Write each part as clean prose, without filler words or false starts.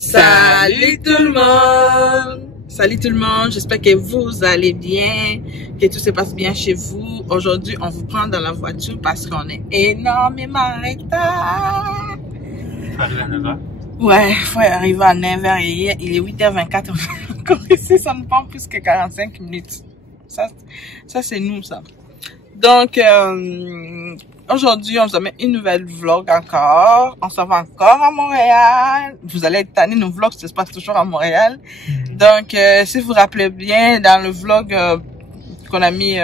Salut tout le monde! Salut tout le monde, j'espère que vous allez bien, que tout se passe bien chez vous. Aujourd'hui, on vous prend dans la voiture parce qu'on est énormément en retard. Faut arriver à 9h. Ouais, faut arriver à 9h et il est 8h24, on est encore ici, ça nous prend plus que 45 minutes. Ça c'est nous, ça. Donc, aujourd'hui, on vous amène une nouvelle vlog encore. On s'en va encore à Montréal. Vous allez être tannés, nos vlogs se passent toujours à Montréal. Donc, si vous vous rappelez bien, dans le vlog qu'on a mis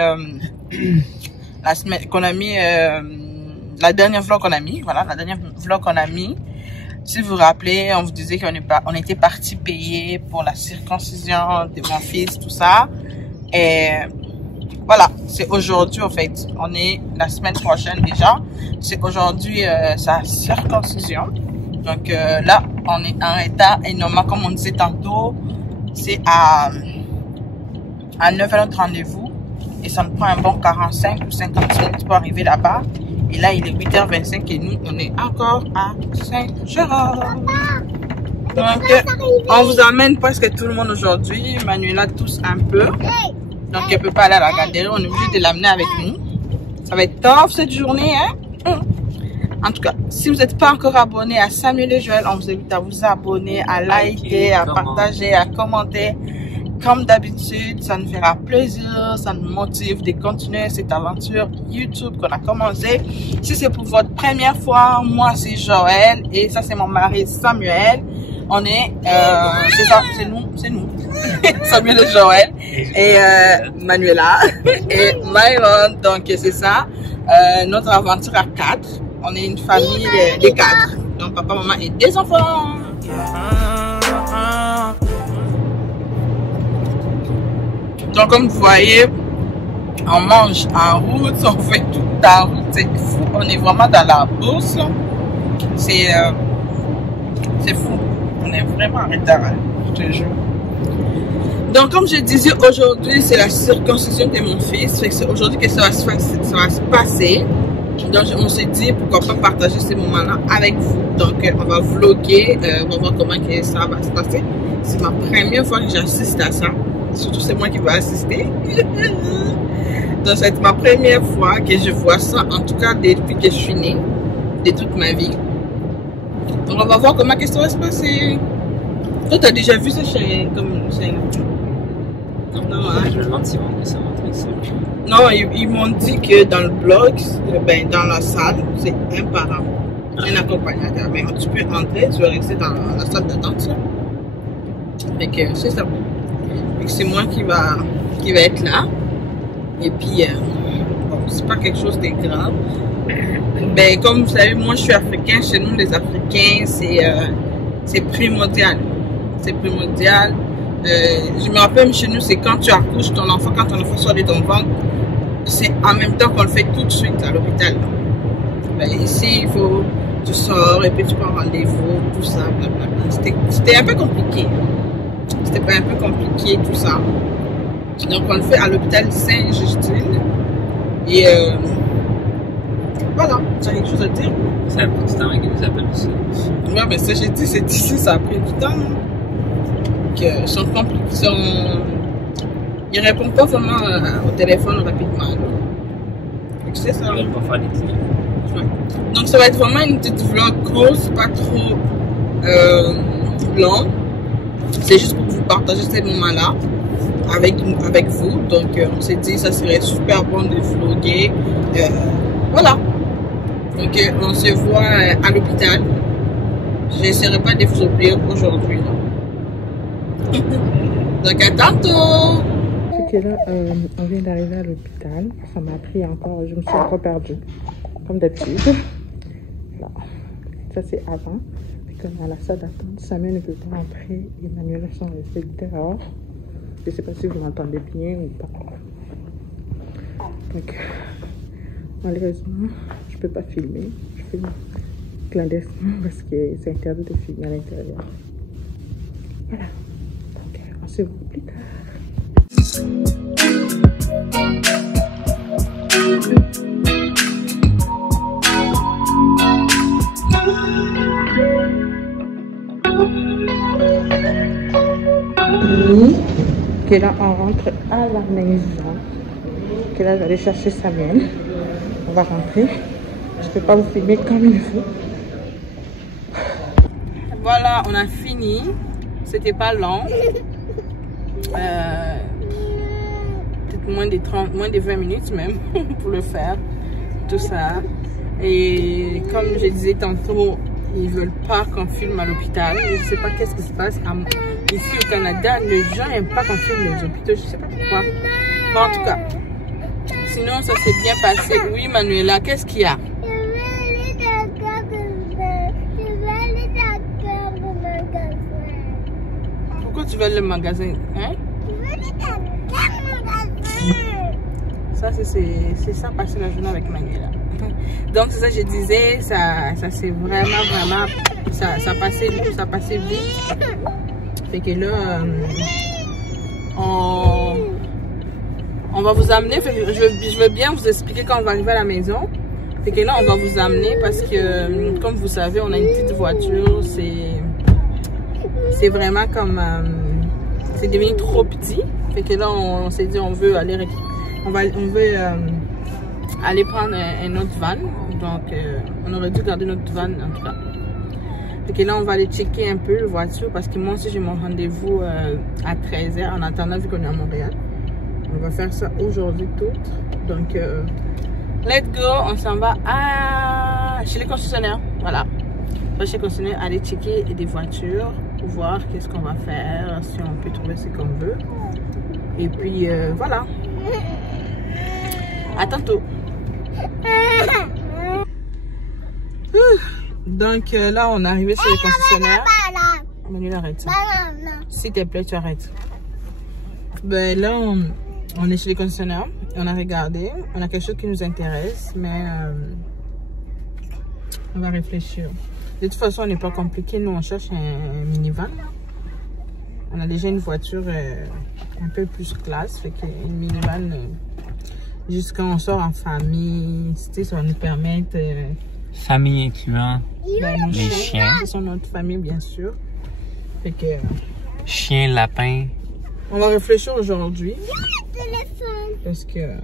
la dernière vlog qu'on a mis, voilà, la dernière vlog qu'on a mis. Si vous vous rappelez, on vous disait qu'on était parti payer pour la circoncision de mon fils, tout ça. Et voilà, c'est aujourd'hui en fait. On est la semaine prochaine déjà. C'est aujourd'hui sa circoncision. Donc là, on est en retard. Et normalement, comme on disait tantôt, c'est à 9h notre rendez-vous. Et ça nous prend un bon 45 ou 50 minutes pour arriver là-bas. Et là, il est 8h25 et nous, on est encore à 5h. Donc, on vous amène presque tout le monde aujourd'hui. Manuela tousse un peu. Donc, elle ne peut pas aller à la garderie. On est obligé de l'amener avec nous. Ça va être top cette journée, hein? En tout cas, si vous n'êtes pas encore abonné à Samuel et Joël, on vous invite à vous abonner, à liker, à partager, à commenter. Comme d'habitude, ça nous fera plaisir, ça nous motive de continuer cette aventure YouTube qu'on a commencé. Si c'est pour votre première fois, moi c'est Joël et ça c'est mon mari Samuel. On est, c'est ça, c'est nous. Samuel et Joël et Manuela et Myron. Donc c'est ça, notre aventure à 4. On est une famille de 4. Donc papa, maman et des enfants. Donc comme vous voyez, on mange en route, on fait tout en route, c'est fou. On est vraiment dans la bourse. C'est fou. On est vraiment en retard, je te jure. Donc, comme je disais, aujourd'hui, c'est la circoncision de mon fils. C'est aujourd'hui que ça va se passer. Donc, on s'est dit, pourquoi pas partager ces moments-là avec vous. Donc, on va vlogger, on va voir comment que ça va se passer. C'est ma première fois que j'assiste à ça. Surtout, c'est moi qui vais assister. Donc, c'est ma première fois que je vois ça, en tout cas, depuis que je suis née, de toute ma vie. Donc, on va voir comment que ça va se passer. Toi, tu as déjà vu ça chez... Non, hein? Je me demande si on ça montrer ça. Non, ils m'ont dit que dans le blog, ben, dans la salle, c'est un parent, un accompagnateur. Mais tu peux entrer, tu vas rester dans la salle d'attente. Donc, c'est ça. C'est moi qui va être là. Et puis, bon, c'est pas quelque chose de grave. Ben, comme vous savez, moi, je suis africain. Chez nous, les Africains, c'est primordial. C'est primordial. Je me rappelle, chez nous, c'est quand tu accouches ton enfant, quand ton enfant sort de ton ventre, c'est en même temps qu'on le fait tout de suite à l'hôpital. Ben, ici, il faut, tu sors et puis tu prends rendez-vous, tout ça, blablabla. C'était un peu compliqué. C'était pas un peu compliqué, tout ça. Donc, on le fait à l'hôpital Saint-Justine. Et voilà, tu as quelque chose à dire? C'est un petit temps qui nous appelle aussi. Ouais, mais ça, j'ai dit, c'est ici, ça a pris du temps. Ils sont compliqués, ils répondent pas vraiment au téléphone rapidement. C'est ça. Ils vont faire des petits. Ouais. Donc ça va être vraiment une petite vlog courte, pas trop long. C'est juste pour vous partager ces moments-là avec vous. Donc on s'est dit ça serait super bon de vlogger. Voilà. Donc on se voit à l'hôpital. Je n'essaierai pas de vous oublier aujourd'hui. Donc à tantôt. C'est que là, on vient d'arriver à l'hôpital. Ça m'a pris encore, je me suis encore perdue. Comme d'habitude. Là. Ça c'est avant. Puis qu'on est à la salle d'attente. Samuel ne peut pas entrer. Et Manuela sont restés dehors. Je ne sais pas si vous m'entendez bien ou pas. Donc, malheureusement, je ne peux pas filmer. Je filme clandestinement parce que c'est interdit de filmer à l'intérieur. Voilà. Donc, on se voit plus tard. Ok, là on rentre à la maison. Ok, là je vais aller chercher Samuel. On va rentrer. Je peux pas vous filmer comme il faut. Voilà, on a fini. C'était pas long. Peut-être moins de 20 minutes même pour le faire. Tout ça. Et comme je disais tantôt, ils veulent pas qu'on filme à l'hôpital. Je sais pas qu'est-ce qui se passe. Ici au Canada, les gens n'aiment pas qu'on filme les hôpitaux. Je sais pas pourquoi. Bon, en tout cas. Sinon, ça s'est bien passé. Oui, Manuela, qu'est-ce qu'il y a? Pourquoi tu vas aller au magasin? Hein? Ça, c'est ça, passer la journée avec Manuela. Donc, c'est ça que je disais, ça c'est vraiment, ça passait vite. Fait que là, on va vous amener. Fait que je veux bien vous expliquer quand on va arriver à la maison. Fait que là, on va vous amener parce que, comme vous savez, on a une petite voiture. C'est vraiment comme, c'est devenu trop petit. Fait que là, on s'est dit, on veut aller prendre un autre van. Donc, on aurait dû garder notre van en tout cas. Fait que là, on va aller checker un peu la voiture parce que moi aussi, j'ai mon rendez-vous à 13 h en attendant, vu qu'on est à Montréal. On va faire ça aujourd'hui tout. Donc, let's go. On s'en va chez les concessionnaires. Voilà. On va chez les concessionnaires aller checker des voitures pour voir qu'est-ce qu'on va faire, si on peut trouver ce qu'on veut. Et puis, voilà. À tantôt. Donc là, on est arrivé chez les concessionnaires. Manu, arrête. S'il te plaît, tu arrêtes. Ben là, on est chez les concessionnaires. On a regardé. On a quelque chose qui nous intéresse, mais on va réfléchir. De toute façon, on n'est pas compliqué. Nous, on cherche un minivan. On a déjà une voiture un peu plus classe. Fait qu'une minivan, juste quand on sort en famille, ça va nous permettre... famille incluant ben, les chiens. Ce sont notre famille, bien sûr. Fait que... Chien, lapin. On va réfléchir aujourd'hui. Parce que...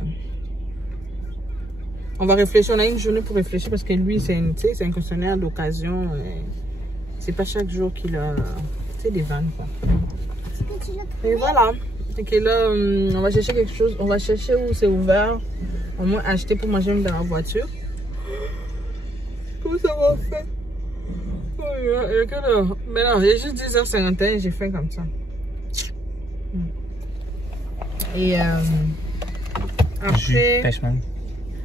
On va réfléchir. On a une journée pour réfléchir parce que lui, c'est un concessionnaire d'occasion. C'est pas chaque jour qu'il a... Tu sais, des vannes, quoi. Et voilà. Fait que là, on va chercher quelque chose. On va chercher où c'est ouvert. Au moins acheter pour manger dans la voiture. Comment ça va faire? Oh, il y a quelle heure? Mais non, il est juste 10h51. J'ai faim comme ça. Et après... Pêche-man.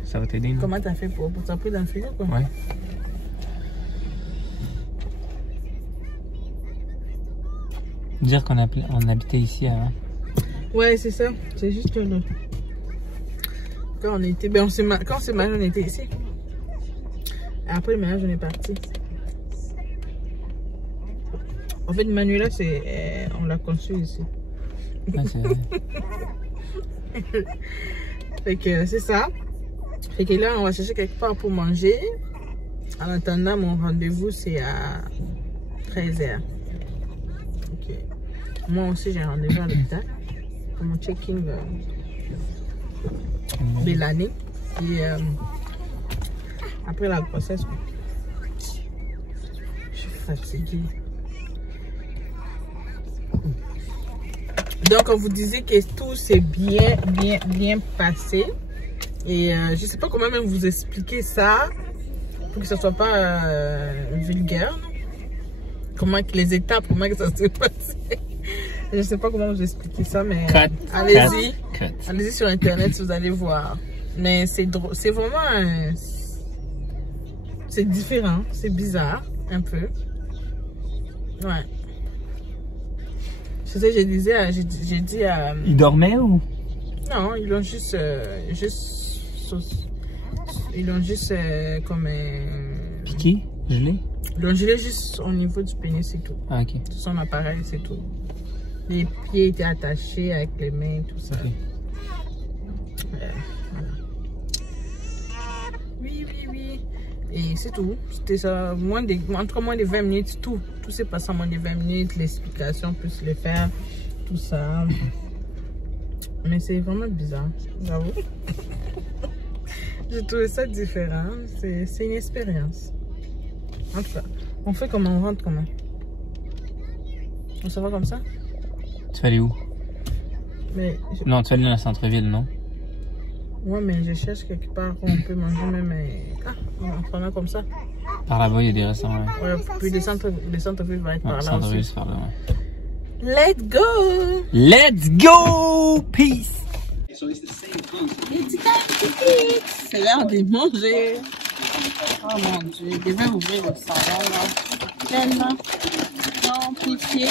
Ça va t'aider, non? Comment t'as fait pour t'as pris dans le frigo, quoi? Ouais. Dire qu'on habitait ici avant. Ouais, c'est ça. C'est juste que là. Quand on était... Ben, quand on s'est marié, on était ici. Après le mariage, on est parti. En fait, Manuela, on l'a conçu ici. Ah, c'est vrai. Fait que c'est ça. Fait que là, on va chercher quelque part pour manger. En attendant, mon rendez-vous, c'est à 13 h. Ok. Moi aussi, j'ai un rendez-vous à l'hôpital pour mon check-in de l'année. Et après la grossesse, je suis fatiguée. Donc, on vous disait que tout s'est bien passé. Et je sais pas comment même vous expliquer ça pour que ça soit pas vulgaire. Comment que les étapes, comment que ça s'est passé. Je sais pas comment vous expliquer ça, mais allez-y. Allez-y sur internet, vous allez voir. Mais c'est drôle, c'est vraiment c'est différent, c'est bizarre un peu. Ouais. C'est ça que je disais, j'ai dit à... Il dormait ou? Non, ils l'ont juste comme piqué, gelé? Ils l'ont gelé juste au niveau du pénis, c'est tout. Ah, ok. Tout son appareil, c'est tout. Les pieds étaient attachés avec les mains, tout ça. Okay. Voilà. Oui. Et c'est tout. C'était ça, en tout cas moins de 20 minutes, tout. Tout s'est passé en moins de 20 minutes, l'explication, plus le faire, tout ça. Mais c'est vraiment bizarre, j'avoue. J'ai trouvé ça différent. C'est une expérience. En tout cas, on fait comment? On rentre comment? On se va comme ça? Tu vas aller où? Mais Non, tu vas aller dans le centre-ville, non? ouais, mais je cherche quelque part où on peut manger même. Ah, on prend là comme ça. Par là-bas, il y a des restaurants, ouais. Ouais, puis le centre-ville va être Ouais, par le là centre-ville, aussi. c'est par là, ouais. Let's go! Let's go! Peace! C'est l'heure de manger. Oh mon dieu, je devais ouvrir le salon là. Tellement. Non, pitié.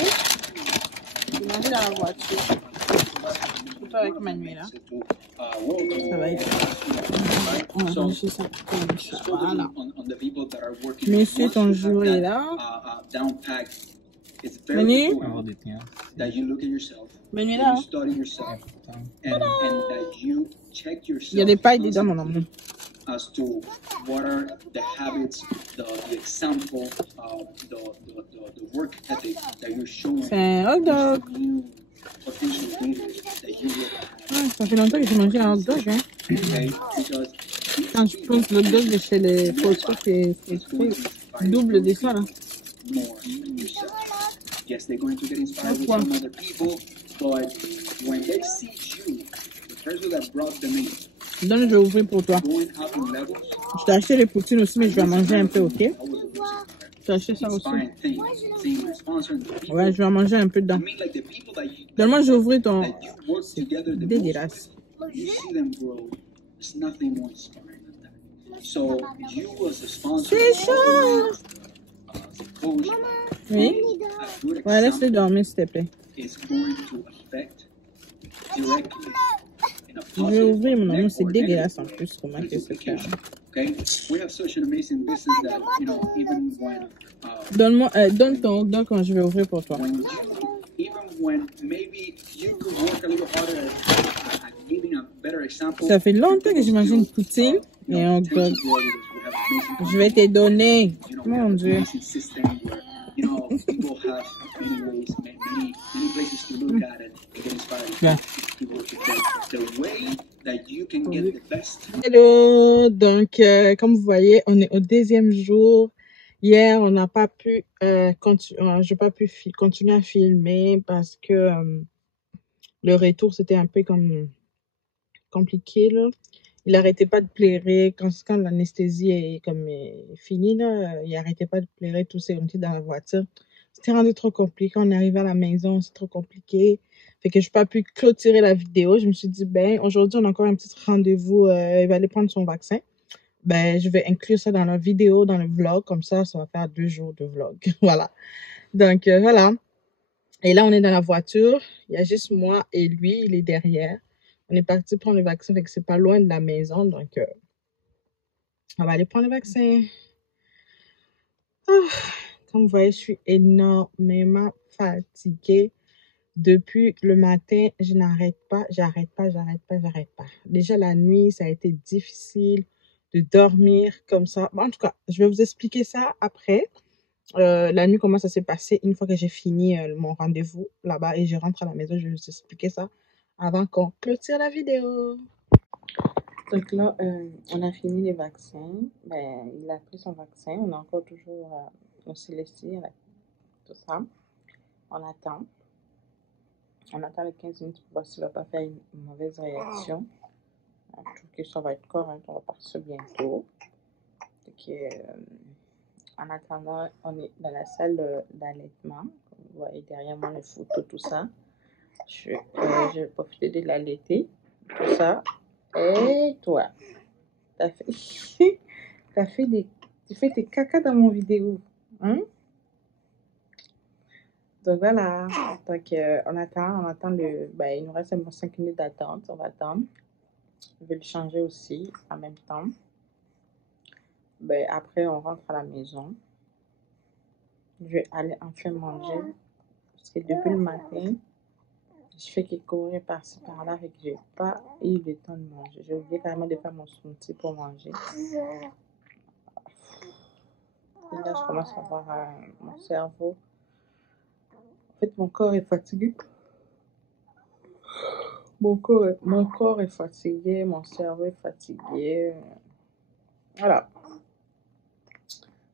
Je vais manger dans la voiture. Surtout avec Manuela. Ça va être. On va manger ça comme ça. Voilà. Monsieur, ton jour est là. Manu? On va avoir des clients. Manuela. Il y a des pailles dedans, mon amour. As to what are the habits, the example, the work ethic that you're showing. C'est un hot dog. New potential leaders that you will have. Ça fait longtemps que j'ai mangé un hot dog, hein. Okay? Because Quand je pense le hot dog de chez les poteaux, c'est double de ça, là. more yourself. Yes, they're going to get inspired with some other people, but when they see you, the person that brought them in, Donne, je vais ouvrir pour toi. going up in levels, Je t'ai acheté les poutines aussi, mais je vais en manger un peu, ok? that was a blessing. Je t'ai acheté ça aussi. Inspiring thing, seeing your sponsor and the people. Ouais, je vais en manger un peu dedans. I mean, like the people Donne-moi, je vais ouvrir ton... that you work together the most. Dégueulasse. You see them grow. There's nothing more inspiring than that. So you as a sponsor, C'est chaud! as a coach, Oui? a good Ouais, laisse-le example dormir, s'il te plaît. is going to affect directly in a Je vais positive ouvrir, mon amour, c'est or dégueulasse en negative plus, comment que c'est fait. multiplication. Okay, we have such an amazing business that even when Donne-moi, donne ton hot dog quand je vais ouvrir pour toi. even when maybe you could work a little harder at giving a better example. Ça fait longtemps que j'ai mangé une poutine et un hot dog. Je vais te donner. Mon Dieu. System where, people have many ways, many places to look at it and get inspired. Yeah. The way that you can get the best. Hello, donc comme vous voyez, on est au deuxième jour. Hier, on n'a pas pu j'ai pas pu continuer à filmer parce que le retour c'était un peu comme compliqué là. Il arrêtait pas de pleurer quand l'anesthésie est comme finie là, il arrêtait pas de pleurer, tout c'est on était dans la voiture. C'était rendu trop compliqué. On est arrivé à la maison, c'est trop compliqué. Fait que je n'ai pas pu clôturer la vidéo. Je me suis dit, ben, aujourd'hui, on a encore un petit rendez-vous. Il va aller prendre son vaccin. Ben, je vais inclure ça dans la vidéo, dans le vlog. Comme ça va faire 2 jours de vlog. Voilà. Donc, voilà. Et là, on est dans la voiture. Il y a juste moi et lui. Il est derrière. On est parti prendre le vaccin. Fait que c'est pas loin de la maison. Donc, on va aller prendre le vaccin. Ah. Comme vous voyez, je suis énormément fatiguée. Depuis le matin, je n'arrête pas, j'arrête pas. Déjà, la nuit, ça a été difficile de dormir comme ça. Bon, en tout cas, je vais vous expliquer ça après. La nuit, comment ça s'est passé une fois que j'ai fini mon rendez-vous là-bas et je rentre à la maison. Je vais vous expliquer ça avant qu'on clôture la vidéo. Donc là, on a fini les vaccins. Ben, il a pris son vaccin. On a encore toujours... on s'est laissé tout ça. On attend les 15 minutes pour voir s'il ne va pas faire une mauvaise réaction. Je trouve que ça va être correct. On va partir bientôt. Donc, en attendant, on est dans la salle d'allaitement. Vous voyez derrière moi les photos, tout ça. Je vais profiter de l'allaiter. Tout ça. Et toi, tu fais tes caca dans mon vidéo. Hein? Donc voilà, donc on attend il nous reste 5 minutes d'attente, on va attendre. Je vais le changer aussi en même temps. Ben, après on rentre à la maison. Je vais aller enfin manger. Parce que depuis le matin, je fais que courir par-ci par-là et que j'ai pas eu le temps de manger. J'ai oublié carrément de faire mon smoothie pour manger. Et là, je commence à voir mon cerveau. En fait, mon corps est fatigué. Mon corps est fatigué, mon cerveau est fatigué. Voilà.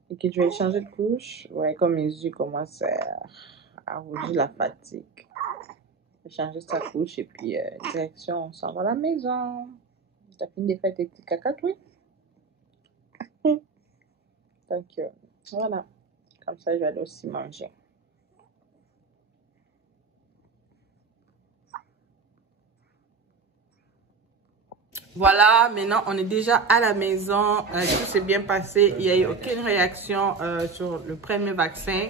Et que je vais changer de couche. Ouais, comme mes yeux commencent à rougir la fatigue. Je vais changer sa couche et puis direction, on s'en va à la maison. T'as fini de faire tes petits caca, oui? Donc, voilà. Comme ça, je vais aller aussi manger. Voilà, maintenant on est déjà à la maison, tout s'est bien passé, il n'y a eu aucune réaction sur le premier vaccin,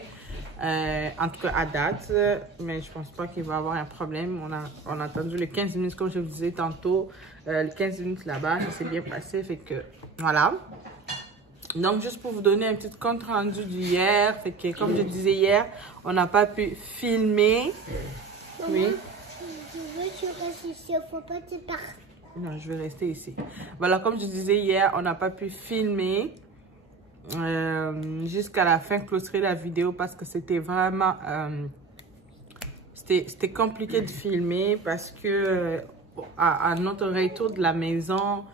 en tout cas à date, mais je pense pas qu'il va y avoir un problème. On a attendu les 15 minutes comme je vous disais tantôt, les 15 minutes là-bas, ça s'est bien passé, fait que voilà. Donc juste pour vous donner un petit compte rendu d'hier, fait que comme je disais hier, on n'a pas pu filmer. Oui. Je reste ici, faut pas te partir. Non, je vais rester ici. Voilà, comme je disais hier, on n'a pas pu filmer jusqu'à la fin, clôturer la vidéo parce que c'était vraiment... c'était compliqué de filmer parce que à notre retour de la maison,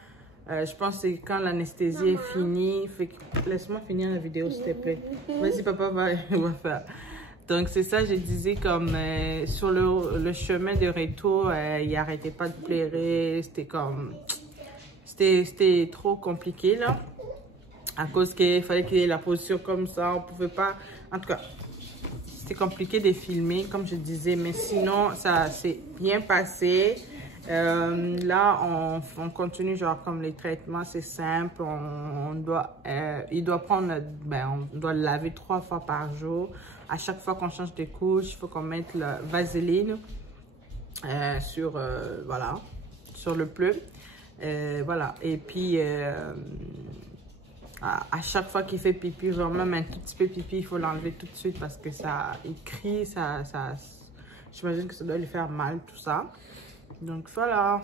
je pense que c'est quand l'anesthésie est finie. Laisse-moi finir la vidéo, s'il te plaît. Vas-y, papa, va faire. Donc, c'est ça, je disais, comme sur le chemin de retour, il n'arrêtait pas de pleurer. C'était comme... C'était trop compliqué, là. À cause qu'il fallait qu'il y ait la position comme ça. On pouvait pas... En tout cas, c'était compliqué de filmer, comme je disais. Mais sinon, ça s'est bien passé. Là, on continue, genre, comme les traitements, c'est simple. Il doit prendre... Ben, on doit le laver 3 fois par jour. À chaque fois qu'on change de couche, il faut qu'on mette la vaseline sur, voilà, sur le pleu. Voilà. Et puis, à chaque fois qu'il fait pipi, genre même un tout petit peu pipi, il faut l'enlever tout de suite parce que ça, il crie, j'imagine que ça doit lui faire mal, tout ça. Donc voilà,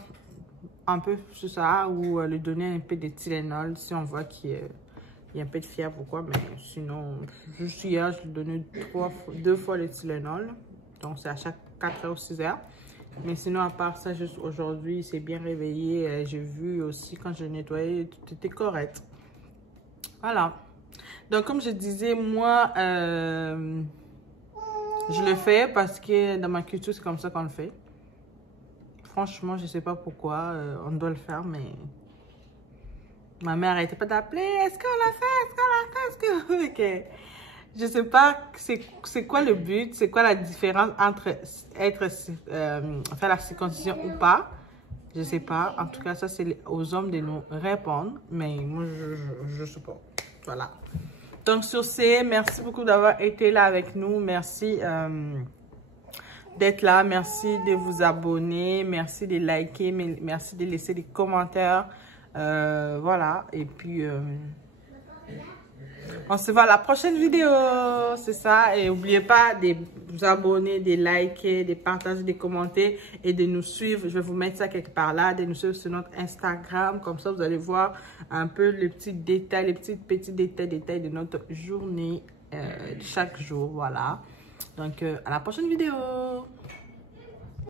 un peu c'est ça, ou lui donner un peu de Tylenol si on voit qu'il y a un peu de fièvre ou quoi, mais sinon, juste hier, je lui ai donné 2 fois le Tylenol. Donc, c'est à chaque 4 heures ou 6 heures. Mais sinon, à part ça, juste aujourd'hui, il s'est bien réveillé. J'ai vu aussi, quand je nettoyais, tout était correct. Voilà. Donc, comme je disais, moi, je le fais parce que dans ma culture, c'est comme ça qu'on le fait. Franchement, je ne sais pas pourquoi on doit le faire, mais... Ma mère n'arrêtait pas d'appeler. Est-ce qu'on l'a fait? Est-ce qu'on l'a fait? Est-ce que... Okay. Je sais pas c'est quoi le but, c'est quoi la différence entre faire la circoncision ou pas. Je sais pas. En tout cas, ça, c'est aux hommes de nous répondre. Mais moi, je sais pas. Voilà. Donc, sur ce, merci beaucoup d'avoir été là avec nous. Merci d'être là. Merci de vous abonner. Merci de liker. Merci de laisser des commentaires. Voilà, et puis on se voit à la prochaine vidéo, c'est ça. Et n'oubliez pas de vous abonner, de liker, de partager, de commenter et de nous suivre. Je vais vous mettre ça quelque part là, de nous suivre sur notre Instagram. Comme ça, vous allez voir un peu les petits détails, les petits détails de notre journée chaque jour. Voilà, donc à la prochaine vidéo.